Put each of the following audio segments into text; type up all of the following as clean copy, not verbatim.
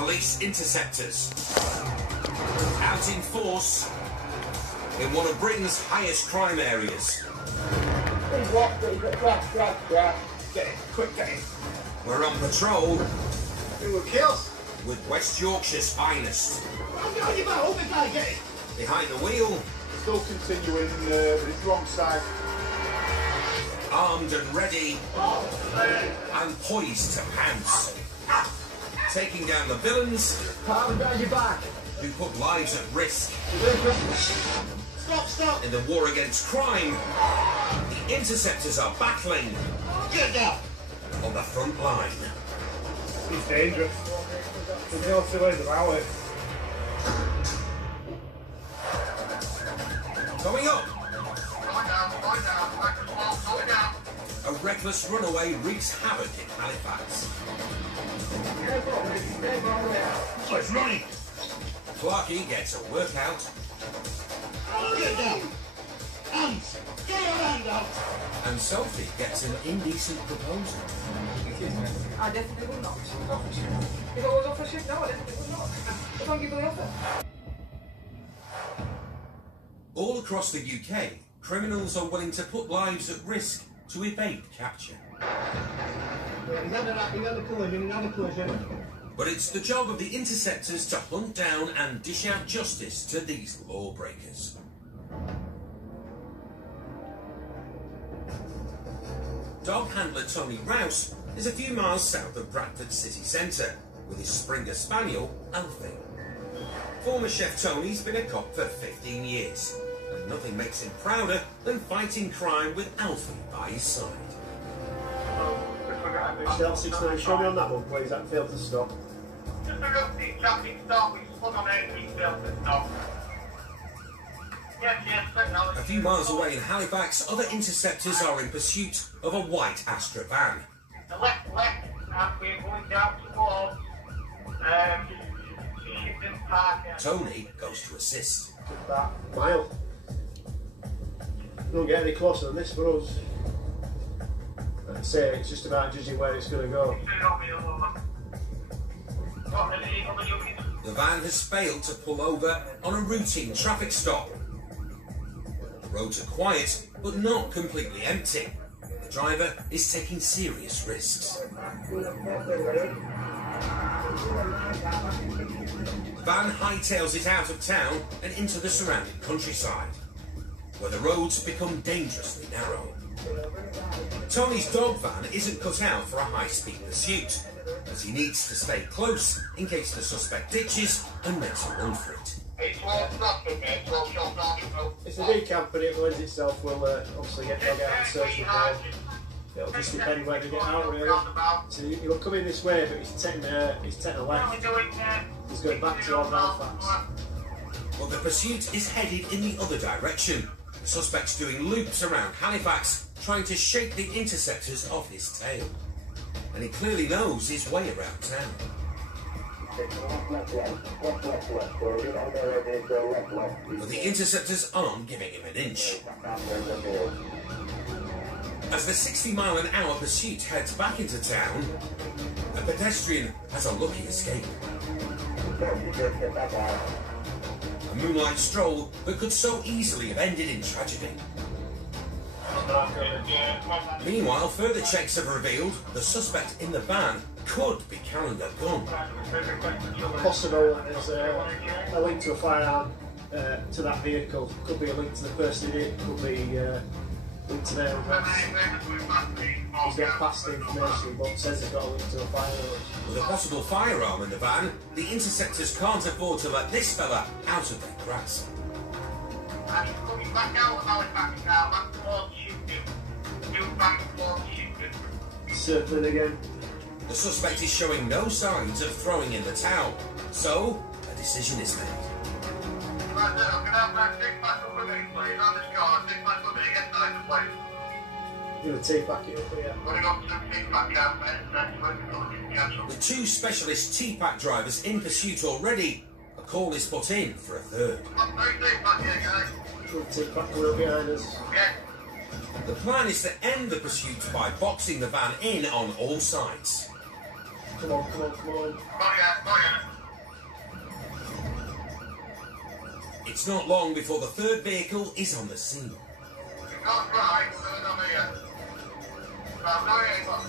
Police interceptors. Out in force in one of Britain's highest crime areas. Get it, quick, get it. We're on patrol Who will kill us? with West Yorkshire's finest. Get on your back, hold the guy, get it. Behind the wheel, Still continuing with his wrong side. armed and ready, and poised to pounce. Taking down the villains Calm down your back. who put lives at risk. Stop. In the war against crime, the interceptors are battling Get down. on the front line. He's dangerous. There's no two ways about it. Going up. A reckless runaway wreaks havoc in Halifax. Oh, it's running. Clarkey gets a workout, Get down. Hands. Get your hand out. and Sophie gets an indecent proposal. I definitely would not. If I was off a shift, no, I definitely would not. I can't give the offer. All across the UK, criminals are willing to put lives at risk to evade capture. Another collision. But it's the job of the interceptors to hunt down and dish out justice to these lawbreakers. Dog handler Tony Rouse is a few miles south of Bradford city centre with his Springer Spaniel, Alfie. Former Chef Tony's been a cop for 15 years, and nothing makes him prouder than fighting crime with Alfie by his side. Del 69, show me on that one, please. That failed to stop. Just a routine traffic stop, we spun on it, we failed to stop. Yes, technology. A few miles away in Halifax, other interceptors are in pursuit of a white Astra van. The left, and we're going down towards, Shipton Park. Tony goes to assist. That mile. Don't get any closer than this for us. I'd say it's just about judging where it's going to go. The van has failed to pull over on a routine traffic stop. The roads are quiet, but not completely empty. The driver is taking serious risks. The van hightails it out of town and into the surrounding countryside, where the roads become dangerously narrow. Tony's dog van isn't cut out for a high-speed pursuit, as he needs to stay close in case the suspect ditches and makes a run for it. It's a big camp and it lends itself. We'll obviously get dog out and search the dog. It'll just depend where they get out, really. So he'll come in this way, but he's taking a left. He's going back towards Halifax. But the pursuit is headed in the other direction. The suspect's doing loops around Halifax, trying to shake the interceptors off his tail. And he clearly knows his way around town. But the interceptors aren't giving him an inch. As the 60-mile-an-hour pursuit heads back into town, a pedestrian has a lucky escape. A moonlight stroll that could so easily have ended in tragedy. Meanwhile, further checks have revealed the suspect in the van could be carrying a gun. Possible there's a link to a firearm to that vehicle. Could be a link to the person in it, could be link to their address. He's got past information, but says he's got a link to a firearm. With a possible firearm in the van, the interceptors can't afford to let this fella out of their grasp. And he's coming back out of Halifax now, back towards Shipton. New back towards Shipton. Circling again. The suspect is showing no signs of throwing in the towel, so a decision is made. Right then, I'm going to have my take back up with me, please. On this car, take back up with me, get down the place. You're going to take back it up here. I'm going to go to the take back out, next week. With two specialist T-Pack drivers in pursuit already, a call is put in for a third. We'll take back the wheel behind us. The plan is to end the pursuit by boxing the van in on all sides. Come on, come on, come on. Oh yeah. It's not long before the third vehicle is on the scene. Not right, I'm here. I'm not able.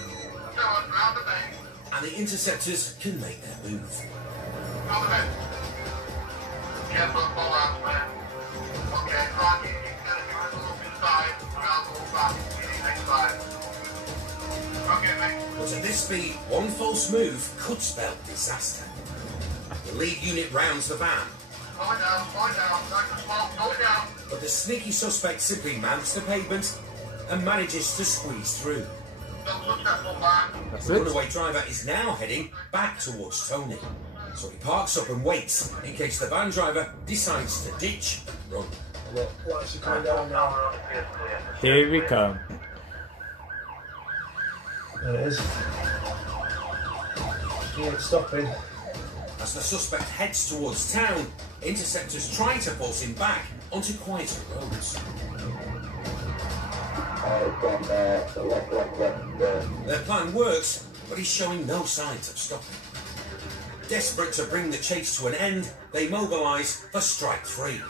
So I'm round the bend. And the interceptors can make their move. Round the bend. Careful, fall out, man. Okay, right, you're going to go up inside, and I'll go back to the next side. Okay, mate. But at this speed, one false move could spell disaster. The lead unit rounds the van, Slow it down, like a slow it down. but the sneaky suspect simply mounts the pavement and manages to squeeze through. Don't touch that one back. That's The it. runaway driver is now heading back towards Tony. So he parks up and waits in case the van driver decides to ditch and run. Look, what's he coming down now? Here we come. There it is. He ain't stopping. As the suspect heads towards town, interceptors try to force him back onto quieter roads. Their plan works, but he's showing no signs of stopping. Desperate to bring the chase to an end, they mobilise for strike three.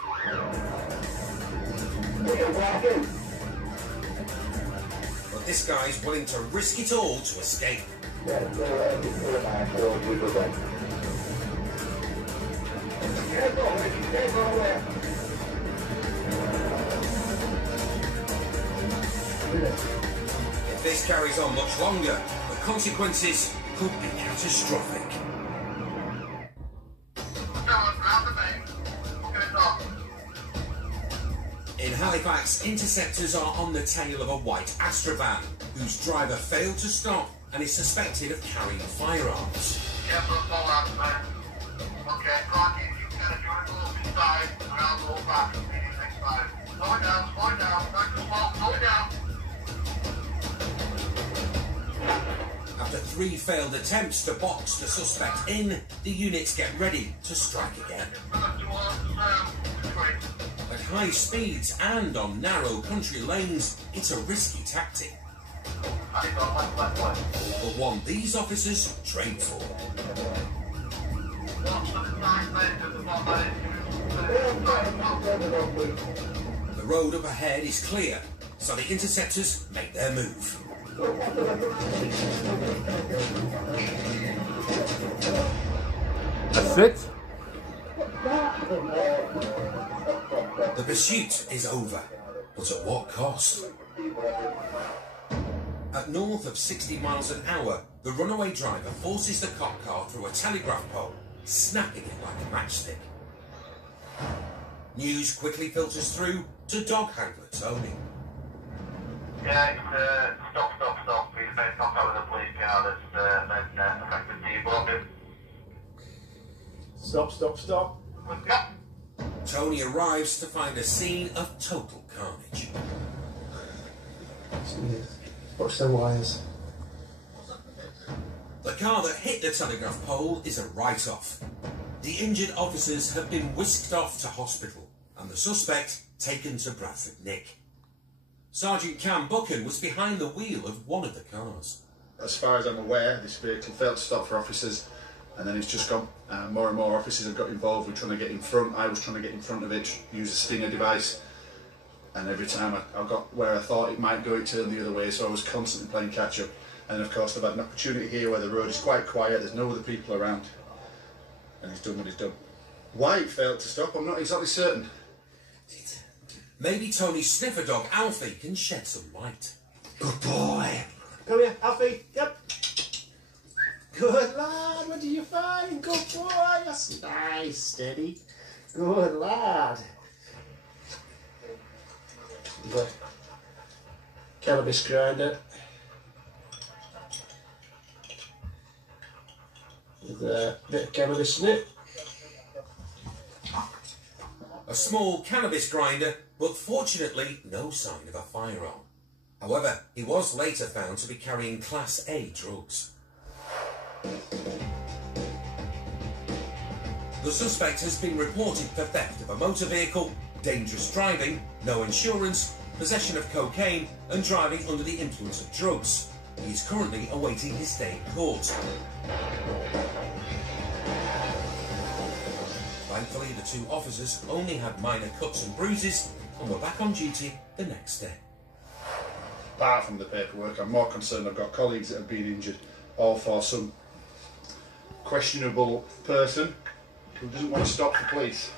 But this guy's willing to risk it all to escape. If this carries on much longer, the consequences could be catastrophic. Round the bend. Okay, stop. In Halifax, interceptors are on the tail of a white Astra van, whose driver failed to stop and is suspected of carrying firearms. Careful, fall out, man. Okay, right, you're going to go up inside, and I'll go back to the next side. Slow it down, like a slow it down. After three failed attempts to box the suspect in, the units get ready to strike again. At high speeds and on narrow country lanes, it's a risky tactic, but one these officers train for. The road up ahead is clear, so the interceptors make their move. That's it. The pursuit is over, but at what cost? At north of 60 miles an hour, the runaway driver forces the cop car through a telegraph pole, snapping it like a matchstick. News quickly filters through to dog handler Tony. Yeah, stop. We've made contact with the police car that's been affected the body. Stop. We've got. Tony arrives to find a scene of total carnage. Watch them wires. The car that hit the telegraph pole is a write-off. The injured officers have been whisked off to hospital and the suspect taken to Bradford Nick. Sergeant Cam Buchan was behind the wheel of one of the cars. As far as I'm aware, this vehicle failed to stop for officers, and then it's just gone. More and more officers have got involved with trying to get in front. I was trying to get in front of it, use a stinger device, and every time I got where I thought it might go, it turned the other way, so I was constantly playing catch-up. And of course I've had an opportunity here where the road is quite quiet, there's no other people around, and he's done what he's done. Why it failed to stop, I'm not exactly certain. Maybe Tony's sniffer dog Alfie can shed some light. Good boy. Come here, Alfie. Yep. Good lad, what do you find? Good boy. That's nice, steady. Good lad. The cannabis grinder. With a bit of cannabis in it. A small cannabis grinder, but fortunately no sign of a firearm. However, he was later found to be carrying Class A drugs. The suspect has been reported for theft of a motor vehicle, dangerous driving, no insurance, possession of cocaine and driving under the influence of drugs. He is currently awaiting his day in court. By Thankfully, the two officers only had minor cuts and bruises and were back on duty the next day. Apart from the paperwork, I'm more concerned I've got colleagues that have been injured, all for some questionable person who doesn't want to stop the police.